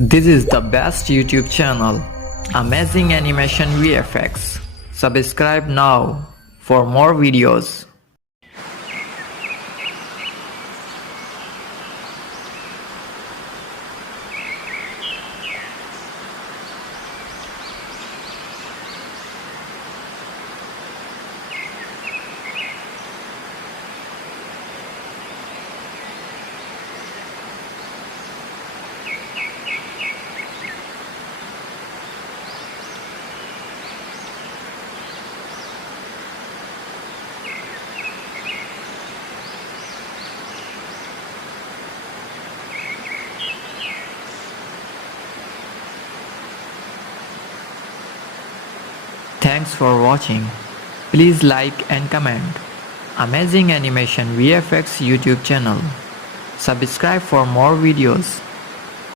This is the best YouTube channel, Amazing Animation VFX. Subscribe now for more videos. Thanks for watching. Please like and comment. Amazing Animation VFX YouTube channel. Subscribe for more videos.